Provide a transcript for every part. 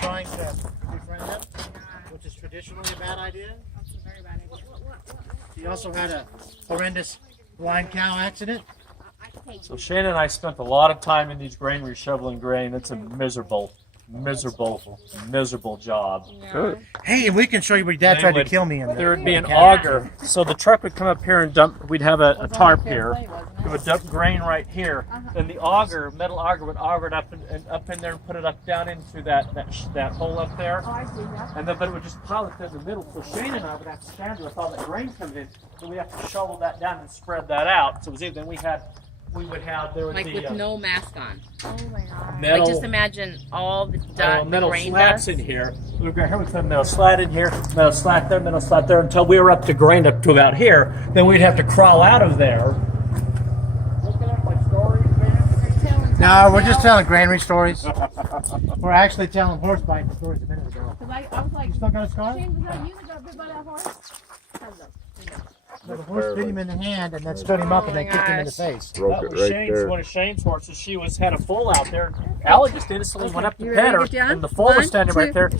trying to befriend them, which is traditionally a bad idea. That's a very bad idea. He also had a horrendous blind cow accident. So Shane and I spent a lot of time in these granaries shoveling grain. It's a miserable job. Yeah. Hey, we can show you where Dad tried to kill me in there. There would be an auger. So the truck would come up here and dump. We'd have a tarp here. It would dump grain right here. Then the auger, metal auger, would auger it up and up in there and put it up down into that hole up there. Oh, I see that. And then, but it would just pile it in the middle. So Shane and I would have to stand there with all that grain coming in. So we have to shovel that down and spread that out. So it was either, then there would Like be with no mask on. Oh my god. metal, Like just imagine all the metal grain slats dust. in here. We would go here with a metal slat in here, metal slat there, until we were up to grain up to about here. Then we'd have to crawl out of there. Looking at my stories, man. No, we're just telling granary stories. We're actually telling horse biting stories a minute ago. Cause I was like, You still got a scar? Shane, was that you that got bit by that horse? So the horse bit him in the hand and then stood him up and then kicked him in the face. That was one of Shane's horses. She had a foal out there. Allie just innocently went up to pet her, and the foal was standing right there.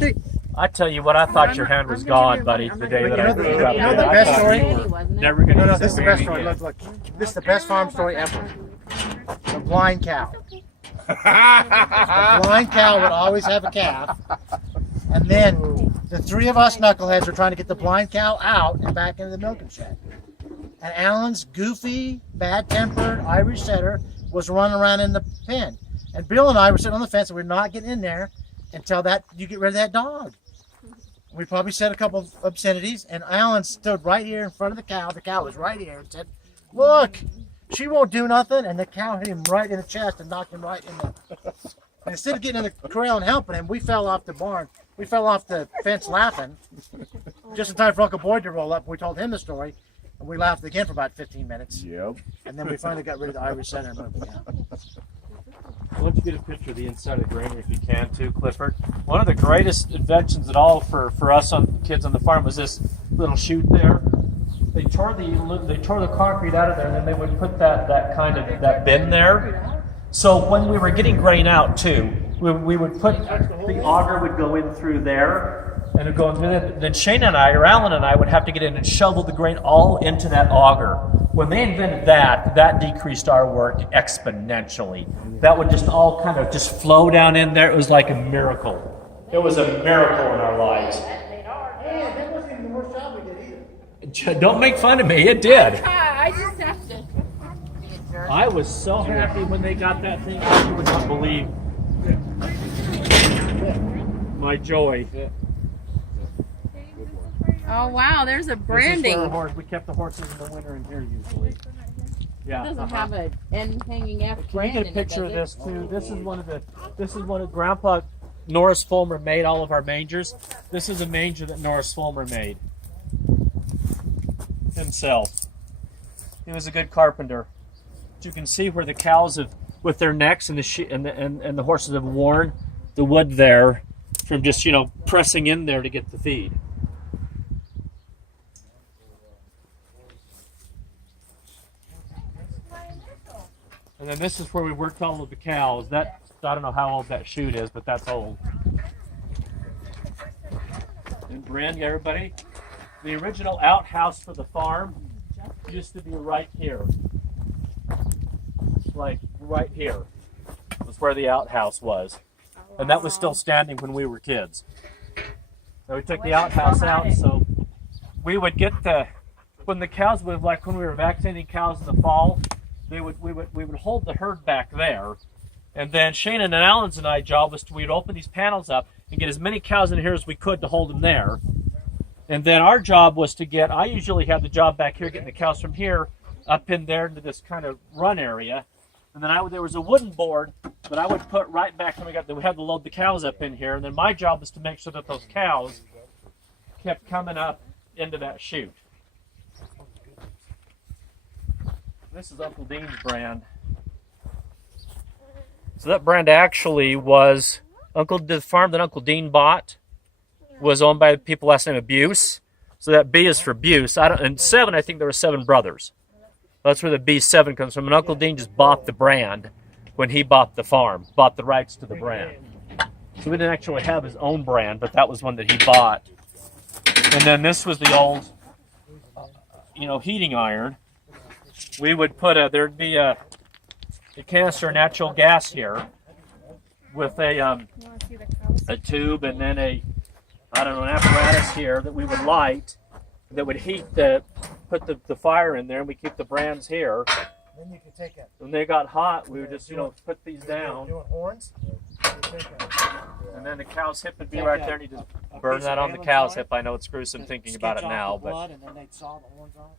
I tell you what, I thought your hand was gone, buddy, the day that I grew up. You know the best story? Never gonna No, use this is the that best baby story. again. Look. This is the best farm story ever. The blind cow. The blind cow would always have a calf. And then the three of us knuckleheads were trying to get the blind cow out and back into the milking shed. And Alan's goofy, bad-tempered Irish setter was running around in the pen. And Bill and I were sitting on the fence and we're not getting in there until you get rid of that dog. We probably said a couple of obscenities, and Alan stood right here in front of the cow. The cow was right here and said, "Look, she won't do nothing." And the cow hit him right in the chest and knocked him right in the... And instead of getting in the corral and helping him, we fell off the barn. We fell off the fence laughing. Just in time for Uncle Boyd to roll up. We told him the story, and we laughed again for about 15 minutes. Yep. And then we finally got rid of the Irish setter and moved him out. Why don't you get a picture of the inside of the granary if you can too, Clifford? One of the greatest inventions at all for us kids on the farm was this little chute there. They tore the concrete out of there, and then they would put that bin there. So when we were getting grain out too, we would put the auger would go in through there, and it'd go in through there. Then Shane and I, or Alan and I, would have to get in and shovel the grain all into that auger. When they invented that decreased our work exponentially. That would just all kind of just flow down in there. It was like a miracle. It was a miracle in our lives. Hey, that wasn't even the worst job we did either. Don't make fun of me. It did. I just have to. I was so happy when they got that thing out. You would not believe my joy. Oh wow, there's a branding. This is where we kept the horses in the winter in here usually. Yeah. It doesn't have an end hanging after. Can you get a picture of this too? This is one of Grandpa Norris Fulmer made all of our mangers. This is a manger that Norris Fulmer made himself. He was a good carpenter. But you can see where the cows have, with their necks and the horses have worn the wood there from just pressing in there to get the feed. And then this is where we worked all of the cows. I don't know how old that chute is, but that's old. And Brand, everybody, the original outhouse for the farm used to be right here. Like right here was where the outhouse was. And that was still standing when we were kids. So we took the outhouse out, so we would get when the cows would, like when we were vaccinating cows in the fall, we would hold the herd back there, and then Shane and Alan's and I job was we'd open these panels up and get as many cows in here as we could to hold them there, and then our job was I usually had the job back here getting the cows from here up in there into this kind of run area, and then there was a wooden board that I would put right back when we had to load the cows up in here, and then my job was to make sure that those cows kept coming up into that chute. This is Uncle Dean's brand. So that brand actually was the farm that Uncle Dean bought was owned by the people last name of Buse. So that B is for Buse. And 7, I think there were 7 brothers. That's where the B7 comes from. And Uncle Dean just bought the brand when he bought the farm, bought the rights to the brand. So we didn't actually have his own brand, but that was one that he bought. And then this was the old, heating iron. We would put there'd be a canister of natural gas here with a tube and then an apparatus here that we would light that would put the fire in there, and we keep the brands here. Then you can take it. When they got hot, we would just, put these down. Doing horns. And then the cow's hip would be right there, and you just burn that on the cow's hip. I know it's gruesome thinking about it now, but And then they'd saw the horns off.